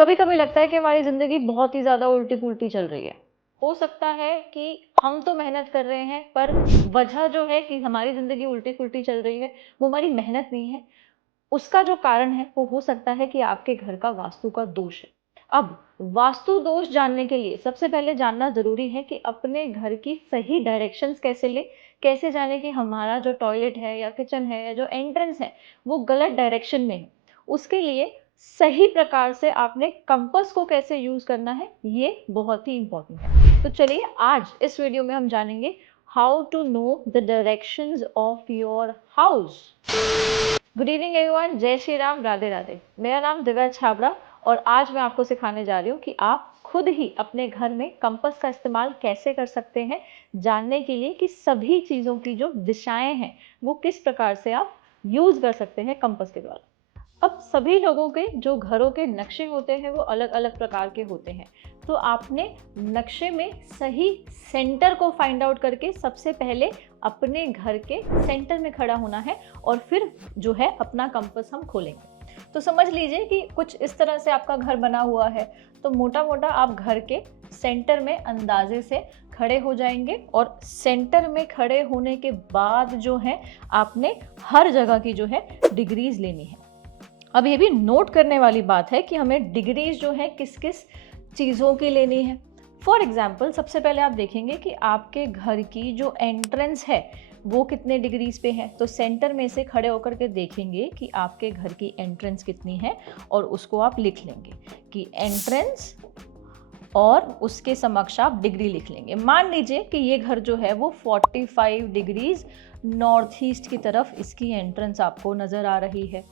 कभी कभी लगता है कि हमारी ज़िंदगी बहुत ही ज़्यादा उल्टी पुल्टी चल रही है। हो सकता है कि हम तो मेहनत कर रहे हैं, पर वजह जो है कि हमारी ज़िंदगी उल्टी पुल्टी चल रही है, वो हमारी मेहनत नहीं है। उसका जो कारण है वो हो सकता है कि आपके घर का वास्तु का दोष है। अब वास्तु दोष जानने के लिए सबसे पहले जानना ज़रूरी है कि अपने घर की सही डायरेक्शंस कैसे ले, कैसे जाने कि हमारा जो टॉयलेट है या किचन है या जो एंट्रेंस है वो गलत डायरेक्शन में है। उसके लिए सही प्रकार से आपने कंपास को कैसे यूज़ करना है, ये बहुत ही इम्पोर्टेंट है। तो चलिए आज इस वीडियो में हम जानेंगे how to know the directions of your house. Good evening everyone, जय श्री राम, राधे राधे। मेरा नाम दिव्या छाबड़ा और आज मैं आपको सिखाने जा रही हूँ कि आप खुद ही अपने घर में कंपास का इस्तेमाल कैसे कर सकते हैं, जानने के लिए कि सभी चीज़ों की जो दिशाएं हैं वो किस प्रकार से आप यूज़ कर सकते हैं कंपास के द्वारा। अब सभी लोगों के जो घरों के नक्शे होते हैं वो अलग अलग प्रकार के होते हैं। तो आपने नक्शे में सही सेंटर को फाइंड आउट करके सबसे पहले अपने घर के सेंटर में खड़ा होना है और फिर जो है अपना कंपास हम खोलेंगे। तो समझ लीजिए कि कुछ इस तरह से आपका घर बना हुआ है। तो मोटा मोटा आप घर के सेंटर में अंदाजे से खड़े हो जाएंगे और सेंटर में खड़े होने के बाद जो है आपने हर जगह की जो है डिग्रीज लेनी है। अब ये भी नोट करने वाली बात है कि हमें डिग्रीज जो है किस किस चीज़ों की लेनी है। फॉर एग्जाम्पल सबसे पहले आप देखेंगे कि आपके घर की जो एंट्रेंस है वो कितने डिग्रीज पे है। तो सेंटर में से खड़े होकर के देखेंगे कि आपके घर की एंट्रेंस कितनी है और उसको आप लिख लेंगे कि एंट्रेंस और उसके समक्ष आप डिग्री लिख लेंगे। मान लीजिए कि ये घर जो है वो 45 डिग्रीज नॉर्थ ईस्ट की तरफ इसकी एंट्रेंस आपको नज़र आ रही है।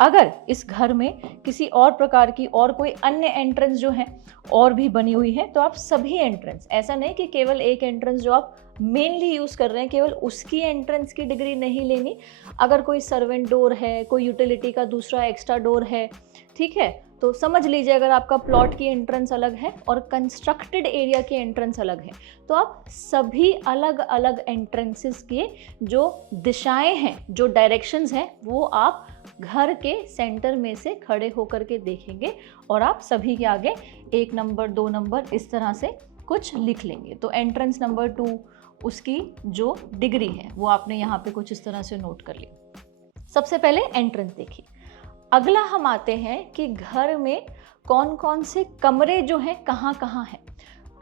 अगर इस घर में किसी और प्रकार की और कोई अन्य एंट्रेंस जो है और भी बनी हुई है तो आप सभी एंट्रेंस, ऐसा नहीं कि केवल एक एंट्रेंस जो आप मेनली यूज़ कर रहे हैं केवल उसकी एंट्रेंस की डिग्री नहीं लेनी। अगर कोई सर्वेंट डोर है, कोई यूटिलिटी का दूसरा एक्स्ट्रा डोर है, ठीक है, तो समझ लीजिए अगर आपका प्लॉट की एंट्रेंस अलग है और कंस्ट्रक्टेड एरिया की एंट्रेंस अलग है तो आप सभी अलग अलग एंट्रेंसेस के जो दिशाएं हैं, जो डायरेक्शंस हैं, वो आप घर के सेंटर में से खड़े होकर के देखेंगे और आप सभी के आगे 1 नंबर 2 नंबर इस तरह से कुछ लिख लेंगे। तो एंट्रेंस नंबर 2 उसकी जो डिग्री है वो आपने यहाँ पे कुछ इस तरह से नोट कर लिया। सबसे पहले एंट्रेंस देखिए। अगला हम आते हैं कि घर में कौन कौन से कमरे जो हैं कहाँ कहाँ हैं।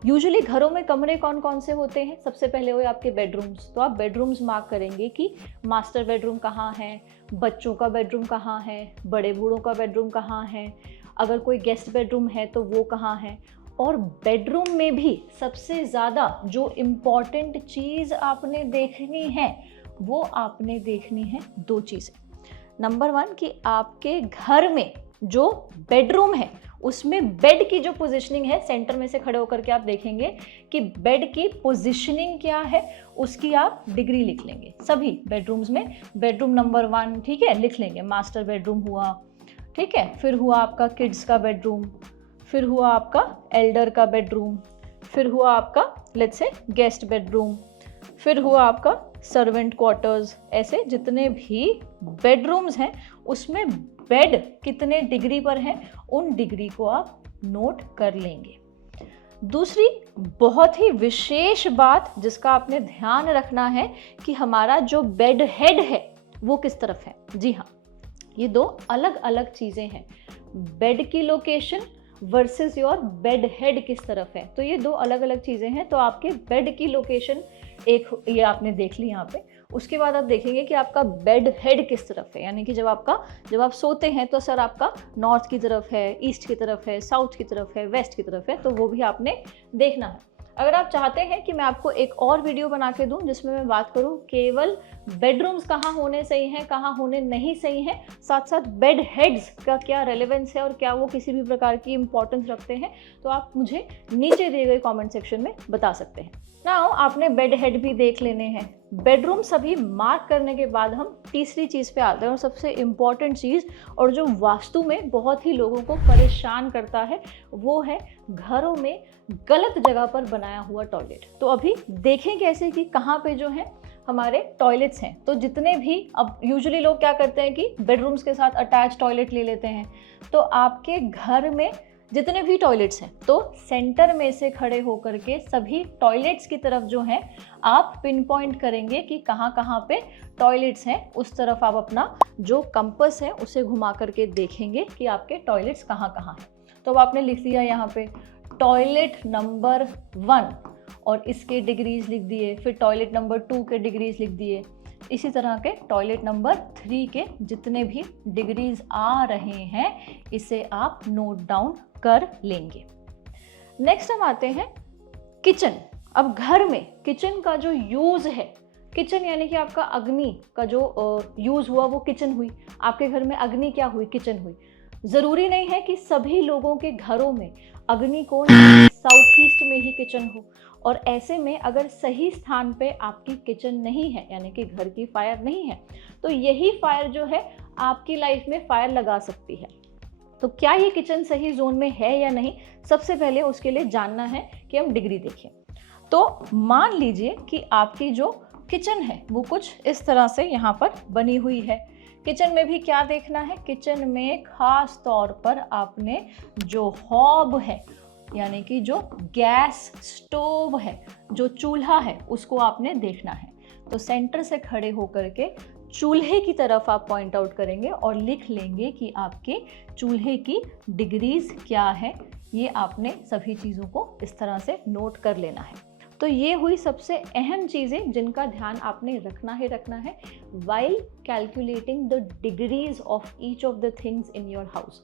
यूजुअली घरों में कमरे कौन कौन से होते हैं। सबसे पहले हुए आपके बेडरूम्स। तो आप बेडरूम्स मार्क करेंगे कि मास्टर बेडरूम कहाँ है, बच्चों का बेडरूम कहाँ है, बड़े बूढ़ों का बेडरूम कहाँ है, अगर कोई गेस्ट बेडरूम है तो वो कहाँ है। और बेडरूम में भी सबसे ज़्यादा जो इम्पॉर्टेंट चीज़ आपने देखनी है वो आपने देखनी है 2 चीज़ें। नंबर 1 कि आपके घर में जो बेडरूम है उसमें बेड की जो पोजीशनिंग है, सेंटर में से खड़े होकर के आप देखेंगे कि बेड की पोजीशनिंग क्या है, उसकी आप डिग्री लिख लेंगे सभी बेडरूम्स में। बेडरूम नंबर 1, ठीक है, लिख लेंगे। मास्टर बेडरूम हुआ, ठीक है, फिर हुआ आपका किड्स का बेडरूम, फिर हुआ आपका एल्डर का बेडरूम, फिर हुआ आपका लेट्स से गेस्ट बेडरूम, फिर हुआ आपका सर्वेंट क्वार्टर्स। ऐसे जितने भी बेडरूम्स हैं उसमें बेड कितने डिग्री पर है उन डिग्री को आप नोट कर लेंगे। दूसरी बहुत ही विशेष बात जिसका आपने ध्यान रखना है कि हमारा जो बेड हेड है वो किस तरफ है। जी हाँ, ये 2 अलग अलग चीज़ें हैं। बेड की location versus your bed head किस तरफ है, तो ये 2 अलग अलग चीज़ें हैं। तो आपके बेड की लोकेशन एक ये आपने देख ली यहाँ पे। उसके बाद आप देखेंगे कि आपका बेड हेड किस तरफ है, यानी कि जब आप सोते हैं तो सर आपका नॉर्थ की तरफ है, ईस्ट की तरफ है, साउथ की तरफ है, वेस्ट की तरफ है, तो वो भी आपने देखना है। अगर आप चाहते हैं कि मैं आपको एक और वीडियो बना के दूं जिसमें मैं बात करूं केवल बेडरूम्स कहाँ होने सही हैं, कहाँ होने नहीं सही हैं, साथ साथ बेड हेड्स का क्या रेलेवेंस है और क्या वो किसी भी प्रकार की इंपॉर्टेंस रखते हैं, तो आप मुझे नीचे दिए गए कमेंट सेक्शन में बता सकते हैं। नाउ आपने बेड हेड भी देख लेने हैं। बेडरूम सभी मार्क करने के बाद हम तीसरी चीज़ पे आते हैं और सबसे इम्पॉर्टेंट चीज़ और जो वास्तु में बहुत ही लोगों को परेशान करता है वो है घरों में गलत जगह पर बनाया हुआ टॉयलेट। तो अभी देखें कैसे कि कहाँ पे जो है हमारे टॉयलेट्स हैं। तो जितने भी अब यूजुअली लोग क्या करते हैं कि बेडरूम्स के साथ अटैच टॉयलेट ले लेते हैं। तो आपके घर में जितने भी टॉयलेट्स हैं, तो सेंटर में से खड़े होकर के सभी टॉयलेट्स की तरफ जो है आप पिन पॉइंट करेंगे कि कहाँ कहाँ पे टॉयलेट्स हैं। उस तरफ आप अपना जो कंपास है उसे घुमा करके देखेंगे कि आपके टॉयलेट्स कहाँ कहाँ हैं। तो अब आपने लिख दिया यहाँ पे टॉयलेट नंबर 1 और इसके डिग्रीज लिख दिए, फिर टॉयलेट नंबर 2 के डिग्रीज लिख दिए। इसी तरह के टॉयलेट नंबर 3 के जितने भी डिग्रीज आ रहे हैं इसे आप नोट डाउन कर लेंगे। नेक्स्ट हम आते हैं किचन। अब घर में किचन का जो यूज है, किचन यानी कि आपका अग्नि का जो यूज हुआ वो किचन हुई। आपके घर में अग्नि क्या हुई? किचन हुई। ज़रूरी नहीं है कि सभी लोगों के घरों में अग्नि कोण साउथ ईस्ट में ही किचन हो, और ऐसे में अगर सही स्थान पे आपकी किचन नहीं है यानी कि घर की फायर नहीं है, तो यही फायर जो है आपकी लाइफ में फायर लगा सकती है। तो क्या ये किचन सही जोन में है या नहीं, सबसे पहले उसके लिए जानना है कि हम डिग्री देखें। तो मान लीजिए कि आपकी जो किचन है वो कुछ इस तरह से यहाँ पर बनी हुई है। किचन में भी क्या देखना है? किचन में खास तौर पर आपने जो हॉब है यानी कि जो गैस स्टोव है, जो चूल्हा है, उसको आपने देखना है। तो सेंटर से खड़े होकर के चूल्हे की तरफ आप पॉइंट आउट करेंगे और लिख लेंगे कि आपके चूल्हे की डिग्रीज क्या है। ये आपने सभी चीज़ों को इस तरह से नोट कर लेना है। तो ये हुई सबसे अहम चीज़ें जिनका ध्यान आपने रखना है while calculating the degrees of each of the things in your house.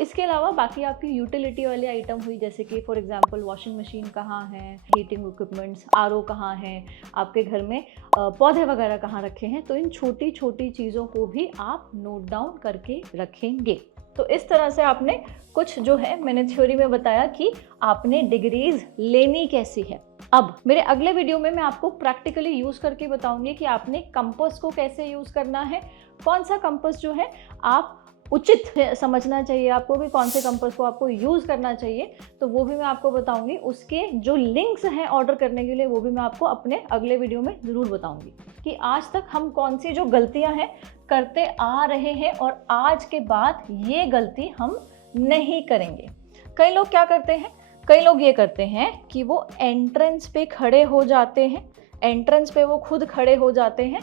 इसके अलावा बाकी आपकी यूटिलिटी वाले आइटम हुई, जैसे कि फॉर एग्जांपल वॉशिंग मशीन कहाँ है, हीटिंग इक्विपमेंट्स, आरओ कहाँ है, आपके घर में पौधे वगैरह कहाँ रखे हैं। तो इन छोटी छोटी चीज़ों को भी आप नोट डाउन करके रखेंगे। तो इस तरह से आपने कुछ जो है मैंने थ्योरी में बताया कि आपने डिग्रीज लेनी कैसी है। अब मेरे अगले वीडियो में मैं आपको प्रैक्टिकली यूज़ करके बताऊंगी कि आपने कंपास को कैसे यूज़ करना है, कौन सा कंपास जो है आप उचित समझना चाहिए आपको कि कौन से कंपास को आपको यूज़ करना चाहिए। तो वो भी मैं आपको बताऊंगी। उसके जो लिंक्स हैं ऑर्डर करने के लिए वो भी मैं आपको अपने अगले वीडियो में ज़रूर बताऊंगी कि आज तक हम कौन सी जो गलतियां हैं करते आ रहे हैं और आज के बाद ये गलती हम नहीं करेंगे। कई लोग क्या करते हैं, कई लोग ये करते हैं कि वो एंट्रेंस पे खड़े हो जाते हैं, एंट्रेंस पे वो खुद खड़े हो जाते हैं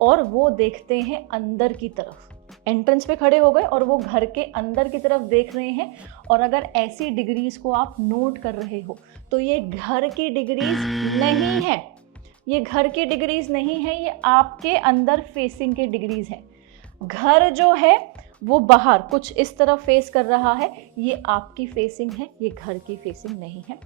और वो देखते हैं अंदर की तरफ। एंट्रेंस पे खड़े हो गए और वो घर के अंदर की तरफ देख रहे हैं। और अगर ऐसी डिग्रीज को आप नोट कर रहे हो तो ये घर की डिग्रीज नहीं है, ये घर की डिग्रीज नहीं है, ये आपके अंदर फेसिंग के डिग्रीज हैं। घर जो है वो बाहर कुछ इस तरफ फेस कर रहा है, ये आपकी फेसिंग है, ये घर की फेसिंग नहीं है।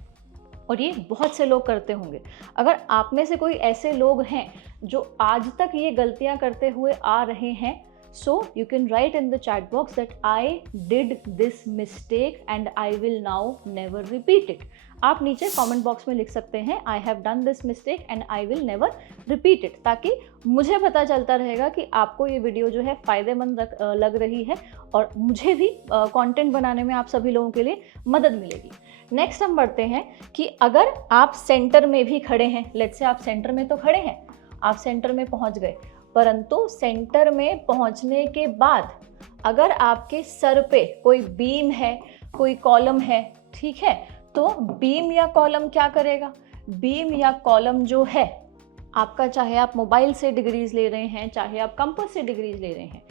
और ये बहुत से लोग करते होंगे। अगर आप में से कोई ऐसे लोग हैं जो आज तक ये गलतियां करते हुए आ रहे हैं, so you can write in the chat box that I did this mistake and I will now never repeat it. आप नीचे कमेंट बॉक्स में लिख सकते हैं I have done this mistake and I will never repeat it, ताकि मुझे पता चलता रहेगा कि आपको ये वीडियो जो है फ़ायदेमंद लग रही है और मुझे भी कंटेंट बनाने में आप सभी लोगों के लिए मदद मिलेगी। नेक्स्ट हम बढ़ते हैं कि अगर आप सेंटर में भी खड़े हैं, लेट्स से आप सेंटर में तो खड़े हैं, आप सेंटर में पहुंच गए, परंतु सेंटर में पहुंचने के बाद अगर आपके सर पे कोई बीम है, कोई कॉलम है, ठीक है, तो बीम या कॉलम क्या करेगा? बीम या कॉलम जो है आपका, चाहे आप मोबाइल से डिग्रीज ले रहे हैं, चाहे आप कंपास से डिग्रीज ले रहे हैं,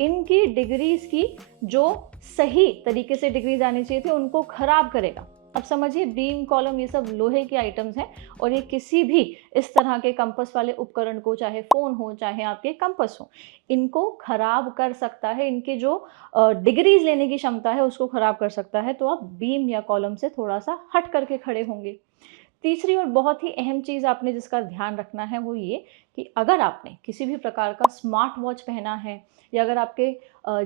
इनकी डिग्रीज की जो सही तरीके से डिग्रीज आनी चाहिए थी उनको खराब करेगा। अब समझिए, बीम, कॉलम, ये सब लोहे के आइटम्स हैं और ये किसी भी इस तरह के कंपास वाले उपकरण को, चाहे फ़ोन हो चाहे आपके कंपास हो, इनको खराब कर सकता है। इनके जो डिग्रीज लेने की क्षमता है उसको खराब कर सकता है। तो आप बीम या कॉलम से थोड़ा सा हट करके खड़े होंगे। तीसरी और बहुत ही अहम चीज़ आपने जिसका ध्यान रखना है वो ये कि अगर आपने किसी भी प्रकार का स्मार्ट वॉच पहना है या अगर आपके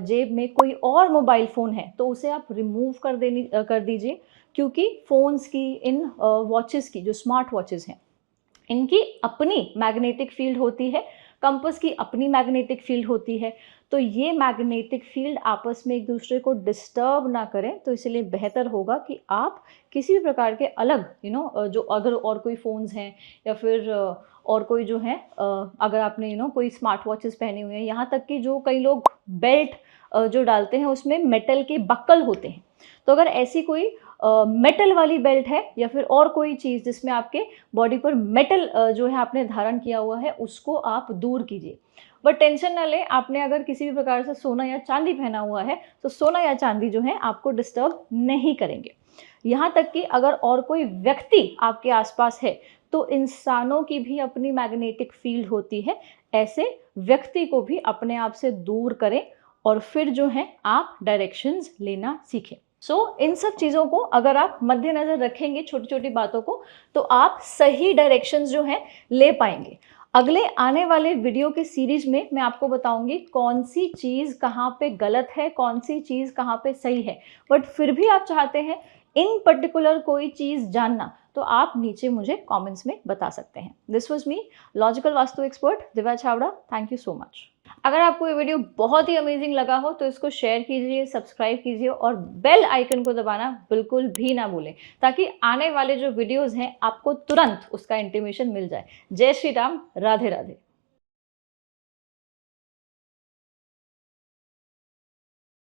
जेब में कोई और मोबाइल फ़ोन है तो उसे आप रिमूव कर दीजिए, क्योंकि फ़ोन्स की, इन वॉचेस की, जो स्मार्ट वॉचेस हैं, इनकी अपनी मैग्नेटिक फील्ड होती है, कंपास की अपनी मैग्नेटिक फील्ड होती है। तो ये मैग्नेटिक फील्ड आपस में एक दूसरे को डिस्टर्ब ना करें, तो इसलिए बेहतर होगा कि आप किसी भी प्रकार के अलग जो अगर और कोई फ़ोन्स हैं या फिर और कोई जो है अगर आपने कोई स्मार्ट वॉचेस पहने हुए हैं, यहाँ तक कि जो कई लोग बेल्ट जो डालते हैं उसमें मेटल के बक्कल होते हैं, तो अगर ऐसी कोई मेटल वाली बेल्ट है या फिर और कोई चीज़ जिसमें आपके बॉडी पर मेटल जो है आपने धारण किया हुआ है, उसको आप दूर कीजिए। बट टेंशन ना लें, आपने अगर किसी भी प्रकार से सोना या चांदी पहना हुआ है, तो सोना या चांदी जो है आपको डिस्टर्ब नहीं करेंगे। यहाँ तक कि अगर और कोई व्यक्ति आपके आसपास है, तो इंसानों की भी अपनी मैग्नेटिक फील्ड होती है। ऐसे व्यक्ति को भी अपने आप से दूर करें और फिर जो है आप डायरेक्शंस लेना सीखें। इन सब चीज़ों को अगर आप मद्देनज़र रखेंगे, छोटी-छोटी बातों को, तो आप सही डायरेक्शंस जो हैं ले पाएँगे। अगले आने वाले वीडियो के सीरीज़ में मैं आपको बताऊँगी कौन सी चीज़ कहाँ पे गलत है, कौन सी चीज़ कहाँ पे सही है। बट फिर भी आप चाहते हैं इन पर्टिकुलर कोई चीज़ जानना, तो आप नीचे मुझे कमेंट्स में बता सकते हैं। This was me, logical vastu expert Divya Chhawra. Thank you so much. अगर आपको ये वीडियो बहुत ही अमेजिंग लगा हो तो इसको शेयर कीजिए, सब्सक्राइब कीजिए और बेल आइकन को दबाना बिल्कुल भी ना भूलें, ताकि आने वाले जो वीडियोज़ हैं आपको तुरंत उसका इंटीमेशन मिल जाए। जय श्री राम, राधे राधे।